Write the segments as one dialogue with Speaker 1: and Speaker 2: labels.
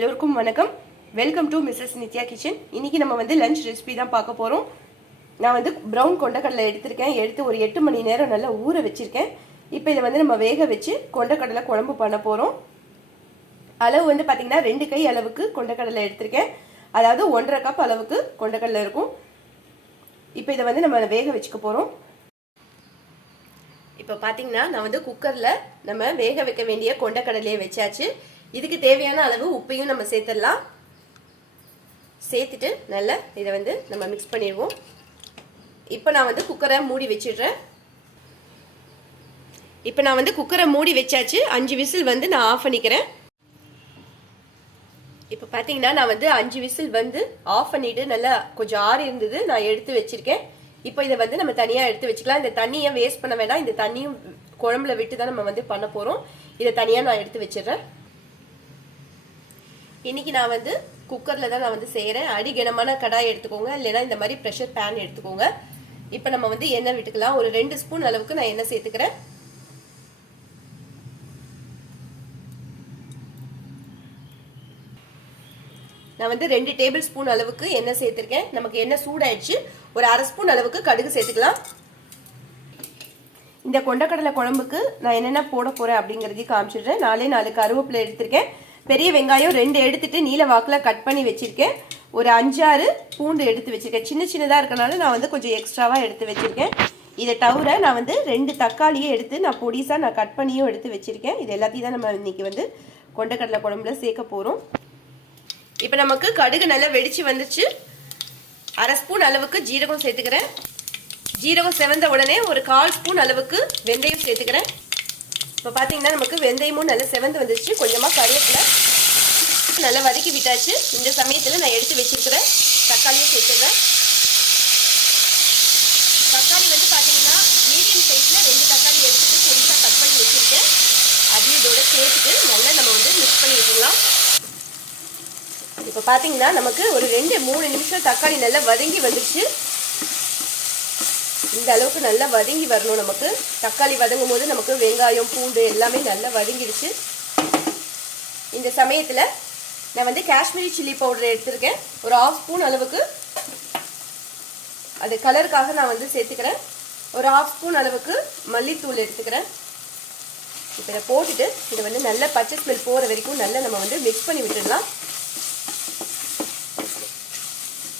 Speaker 1: எல்லோருக்கும் வணக்கம். Welcome to Mrs Nithya kitchen இன்னைக்கு நம்ம வந்து லஞ்ச் ரெசிபி தான் பார்க்க போகிறோம் நான் வந்து ப்ரௌன் கொண்டக்கடலை எடுத்திருக்கேன். எடுத்து ஒரு எட்டு மணி நேரம் நல்லா ஊற வச்சுருக்கேன். இப்போ இதை வந்து நம்ம வேக வச்சு கொண்டக்கடலை குழம்பு பண்ண போகிறோம் அளவு வந்து பார்த்திங்கன்னா ரெண்டு கை அளவுக்கு கொண்டக்கடலை எடுத்திருக்கேன். அதாவது ஒன்றரை கப் அளவுக்கு கொண்டக்கடலை இருக்கும். இப்போ இதை வந்து நம்ம வேக வச்சுக்க போகிறோம் இப்போ பார்த்தீங்கன்னா நான் வந்து குக்கரில் நம்ம வேக வைக்க வேண்டிய கொண்டக்கடலையை வச்சாச்சு. இதுக்கு தேவையான அளவு உப்பையும் நம்ம சேர்த்துடலாம். சேர்த்துட்டு நல்லா இதை வந்து நம்ம மிக்ஸ் பண்ணிடுவோம். இப்போ நான் வந்து குக்கரை மூடி வச்சிடுறேன். இப்போ நான் வந்து குக்கரை மூடி வச்சாச்சு. அஞ்சு விசில் வந்து நான் ஆஃப் பண்ணிக்கிறேன். இப்போ பார்த்தீங்கன்னா நான் வந்து அஞ்சு விசில் வந்து ஆஃப் பண்ணிவிட்டு நல்லா கொஞ்சம் ஆறி இருந்தது. நான் எடுத்து வச்சுருக்கேன். இப்போ இதை வந்து நம்ம தனியாக எடுத்து வச்சுக்கலாம். இந்த தண்ணியை வேஸ்ட் பண்ண வேண்டாம் இந்த தண்ணியும் குழம்புல விட்டு தான் நம்ம வந்து பண்ண போகிறோம் இதை தனியாக நான் எடுத்து வச்சிடுறேன். இன்னைக்கு நான் வந்து குக்கரில் தான் நான் வந்து செய்கிறேன் அடிகனமான கடாய் எடுத்துக்கோங்க. இல்லைன்னா இந்த மாதிரி ப்ரெஷர் பேன் எடுத்துக்கோங்க. இப்போ நம்ம வந்து எண்ணெய் விட்டுக்கலாம். ஒரு ரெண்டு ஸ்பூன் அளவுக்கு நான் எண்ணெய் சேர்த்துக்கிறேன். நான் வந்து ரெண்டு டேபிள் ஸ்பூன் அளவுக்கு எண்ணெய் சேர்த்துருக்கேன். நமக்கு எண்ணெய் சூடாயிடுச்சு. ஒரு அரை ஸ்பூன் அளவுக்கு கடுகு சேர்த்துக்கலாம். இந்த கொண்டக்கடலை குழம்புக்கு நான் என்னென்ன போட போகிறேன் அப்படிங்கிறதையும் காமிச்சிடுறேன். நாலே நாலு கருவேப்பிலை எடுத்திருக்கேன். பெரிய வெங்காயம் ரெண்டு எடுத்துட்டு நீல வாக்கில் கட் பண்ணி வச்சுருக்கேன். ஒரு அஞ்சாறு பூண்டு எடுத்து வச்சுருக்கேன். சின்ன சின்னதாக இருக்கனால நான் வந்து கொஞ்சம் எக்ஸ்ட்ராவாக எடுத்து வச்சுருக்கேன். இதை தவிர நான் வந்து ரெண்டு தக்காளியை எடுத்து நான் பொடிசாக நான் கட் பண்ணியும் எடுத்து வச்சுருக்கேன். இது எல்லாத்தையும் தான் நம்ம இன்றைக்கி வந்து கொண்டக்கடலை குழம்புல சேர்க்க போகிறோம் இப்போ நமக்கு கடுகு நல்லா வெடிச்சு வந்துச்சு அரை ஸ்பூன் அளவுக்கு ஜீரகம் சேர்த்துக்கிறேன். ஜீரகம் செவந்த உடனே ஒரு கால் ஸ்பூன் அளவுக்கு வெந்தயம் சேர்த்துக்கிறேன். இப்போ பார்த்தீங்கன்னா நமக்கு வெந்தயமும் நல்லா செவந்து வந்துச்சு கொஞ்சமாக கருவேப்பிலை நல்லா வதக்கி விட்டாச்சு. இந்த சமயத்தில் நான் எடுத்து வச்சுருக்கிறேன் தக்காளியும் சேர்த்துடுறேன் தக்காளி வந்து பார்த்தீங்கன்னா மீடியம் சைஸில் ரெண்டு தக்காளி எடுத்துட்டு பொடிசாக கட் பண்ணி வச்சுருக்கேன். அதையும் இதோட சேர்த்துட்டு நல்லா நம்ம வந்து மிக்ஸ் பண்ணி விட்டுக்கலாம் இப்போ பார்த்தீங்கன்னா நமக்கு ஒரு ரெண்டு மூணு நிமிஷம் தக்காளி நல்லா வதங்கி வந்துடுச்சு இந்த அளவுக்கு நல்லா வதங்கி வரணும் நமக்கு. தக்காளி வதங்கும் போது நமக்கு வெங்காயம் பூண்டு எல்லாமே நல்லா வதங்கிடுச்சு. இந்த சமயத்தில் நான் வந்து காஷ்மீரி சில்லி பவுடர் எடுத்திருக்கேன். ஒரு ஆஃப் ஸ்பூன் அளவுக்கு. அது கலருக்காக நான் வந்து சேர்த்துக்கிறேன். ஒரு ஆஃப் ஸ்பூன் அளவுக்கு மல்லித்தூள் எடுத்துக்கிறேன். இப்போ இதை போட்டுட்டு இதை வந்து நல்லா பச்சை ஸ்மெல் போகிற வரைக்கும் நல்லா நம்ம வந்து மிக்ஸ் பண்ணி விட்டுடலாம்.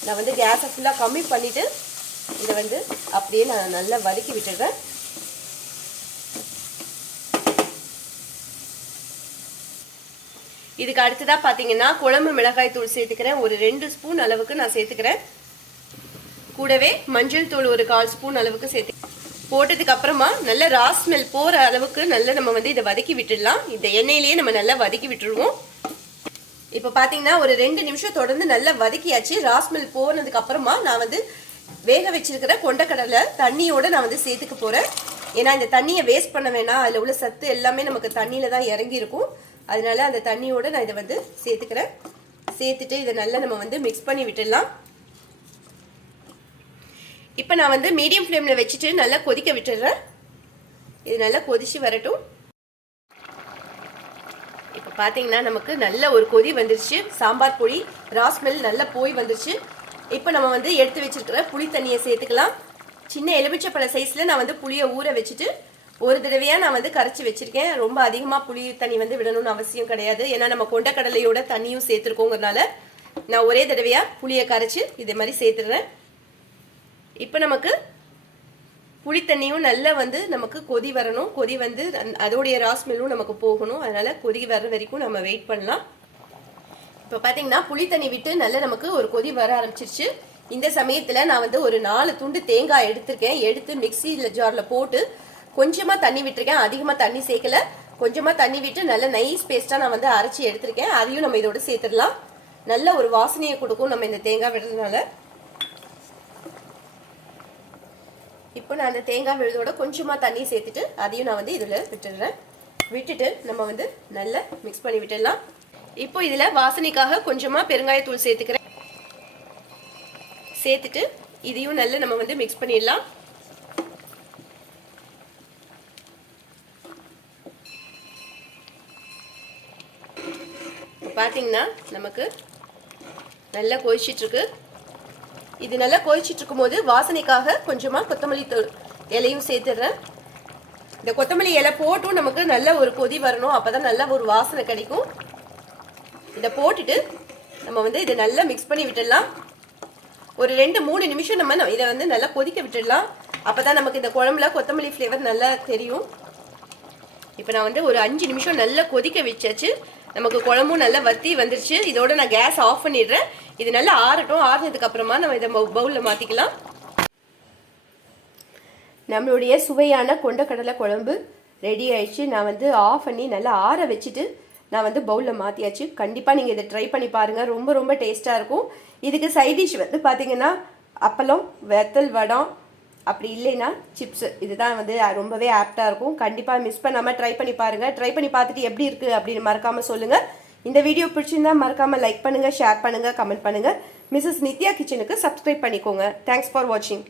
Speaker 1: நான் வந்து கேஸை ஃபுல்லாக கம்மி பண்ணிவிட்டு இதை வந்து அப்படியே நான் நல்லா வதக்கி விட்டுடுறேன். இதுக்கு அடுத்ததாக பார்த்தீங்கன்னா குழம்பு மிளகாய் தூள் சேர்த்துக்கிறேன். ஒரு ரெண்டு ஸ்பூன் அளவுக்கு நான் சேர்த்துக்கிறேன். கூடவே மஞ்சள் தூள் ஒரு கால் ஸ்பூன் அளவுக்கு சேர்த்து போட்டதுக்கு அப்புறமா நல்ல ரா ஸ்மெல் போகிற அளவுக்கு நல்லா நம்ம வந்து இதை வதக்கி விட்டுடலாம். இந்த எண்ணெயிலேயே நம்ம நல்லா வதக்கி விட்டுருவோம். இப்போ பார்த்தீங்கன்னா ஒரு ரெண்டு நிமிஷம் தொடர்ந்து நல்லா வதக்கியாச்சு. ராஸ்மெல் போனதுக்கு அப்புறமா நான் வந்து வேக வச்சிருக்கிற கொண்டக்கடலை தண்ணியோட நான் வந்து சேர்த்துக்க போகிறேன் ஏன்னா இந்த தண்ணியை வேஸ்ட் பண்ண வேணாம். அதில் உள்ள சத்து எல்லாமே நமக்கு தண்ணியில் தான் இறங்கி இருக்கும் அதனால அந்த தண்ணியோட நான் இதை வந்து சேர்த்துக்கிறேன். சேர்த்துட்டு இதை நல்லா நம்ம வந்து மிக்ஸ் பண்ணி விட்டுடலாம். இப்போ நான் வந்து மீடியம் ஃப்ளேமில் வச்சுட்டு நல்லா கொதிக்க விட்டுடுறேன். இது நல்லா கொதிச்சு வரட்டும். இப்போ பார்த்தீங்கன்னா நமக்கு நல்ல ஒரு கொதி வந்துருச்சு. சாம்பார் பொடி ராஸ்மெல் நல்லா போய் வந்துருச்சு. இப்போ நம்ம வந்து எடுத்து வச்சுருக்கிற புளி தண்ணியை சேர்த்துக்கலாம். சின்ன எலுமிச்சப்பழ சைஸில் நான் வந்து புளியை ஊற வச்சுட்டு ஒரு தடவையாக நான் வந்து கரைச்சி வச்சுருக்கேன். ரொம்ப அதிகமாக புளி தண்ணி வந்து விடணும்னு அவசியம் கிடையாது. ஏன்னா நம்ம கொண்டக்கடலையோட தண்ணியும் சேர்த்துருக்கோங்கிறனால நான் ஒரே தடவையாக புளியை கரைச்சி இதே மாதிரி சேர்த்துடுறேன். இப்போ நமக்கு புளித்தண்ணியும் நல்லா வந்து நமக்கு கொதி வரணும். கொதி வந்து அதோடைய ராஸ்மெல்லும் நமக்கு போகணும். அதனால கொதி வர்ற வரைக்கும் நம்ம வெயிட் பண்ணலாம். இப்போ பார்த்தீங்கன்னா தண்ணி விட்டு நல்லா நமக்கு ஒரு கொதி வர ஆரம்பிச்சிருச்சு. இந்த சமயத்தில் நான் வந்து ஒரு நாலு துண்டு தேங்காய் எடுத்திருக்கேன். எடுத்து மிக்சியில் ஜாரில் போட்டு கொஞ்சமாக தண்ணி விட்டுருக்கேன். அதிகமாக தண்ணி சேர்க்கல. கொஞ்சமாக தண்ணி விட்டு நல்ல நைஸ் பேஸ்ட்டாக நான் வந்து அரைச்சி எடுத்திருக்கேன். அதையும் நம்ம இதோட சேர்த்துடலாம். நல்ல ஒரு வாசனையை கொடுக்கும் நம்ம இந்த தேங்காய் விடுறதுனால. இப்போ நான் அந்த தேங்காய் விழுதோட கொஞ்சமாக தண்ணி சேர்த்துட்டு அதையும் நான் வந்து இதில் விட்டுடுறேன். விட்டுட்டு நம்ம வந்து நல்லா மிக்ஸ் பண்ணி விட்டுடலாம். இப்போ இதில் வாசனைக்காக கொஞ்சமாக பெருங்காயத்தூள் சேர்த்துக்கிறேன். சேர்த்துட்டு இதையும் நல்லா நம்ம வந்து மிக்ஸ் பண்ணிடலாம். பார்த்தீங்கன்னா நமக்கு நல்லா கொதிச்சிட்ருக்கு. இது நல்லா கொதிச்சிட்டு இருக்கும்போது வாசனைக்காக கொஞ்சமாக கொத்தமல்லி இலையும் சேர்த்துடுறேன். இந்த கொத்தமல்லி இலை போட்டும் நமக்கு நல்ல ஒரு கொதி வரணும். அப்போ தான் நல்ல ஒரு வாசனை கிடைக்கும். இதை போட்டுட்டு நம்ம வந்து இதை நல்லா மிக்ஸ் பண்ணி விட்டுடலாம். ஒரு ரெண்டு மூணு நிமிஷம் நம்ம இதை வந்து நல்லா கொதிக்க விட்டுடலாம். அப்போ தான் நமக்கு இந்த குழம்புல கொத்தமல்லி ஃப்ளேவர் நல்லா தெரியும். இப்போ நான் வந்து ஒரு அஞ்சு நிமிஷம் நல்லா கொதிக்க வச்சாச்சு. நமக்கு குழம்பும் நல்லா வத்தி வந்துருச்சு. இதோட நான் கேஸ் ஆஃப் பண்ணிடுறேன். இது நல்லா ஆறட்டும். ஆறுனதுக்கு அப்புறமா நம்ம இதை பவுலில் மாற்றிக்கலாம் நம்மளுடைய சுவையான கொண்டக்கடலை குழம்பு ரெடி ஆயிடுச்சு. நான் வந்து ஆஃப் பண்ணி நல்லா ஆற வச்சுட்டு நான் வந்து பவுலில் மாற்றியாச்சு கண்டிப்பாக நீங்கள் இதை ட்ரை பண்ணி பாருங்கள் ரொம்ப ரொம்ப டேஸ்ட்டாக இருக்கும். இதுக்கு சைட் டிஷ் வந்து பார்த்தீங்கன்னா அப்பளம் வெத்தல் வடம் அப்படி இல்லைன்னா சிப்ஸு இதுதான் வந்து ரொம்பவே ஆப்டாக இருக்கும். கண்டிப்பாக மிஸ் பண்ணாமல் ட்ரை பண்ணி பாருங்கள் ட்ரை பண்ணி பார்த்துட்டு எப்படி இருக்குது அப்படின்னு மறக்காமல் சொல்லுங்கள் இந்த வீடியோ பிடிச்சிருந்தா மறக்காமல் லைக் பண்ணுங்கள் ஷேர் பண்ணுங்கள் கமெண்ட் பண்ணுங்கள் மிஸ்ஸஸ் நித்யா கிச்சனுக்கு சப்ஸ்கிரைப் பண்ணிக்கோங்க. தேங்க்ஸ் ஃபார் வாட்சிங்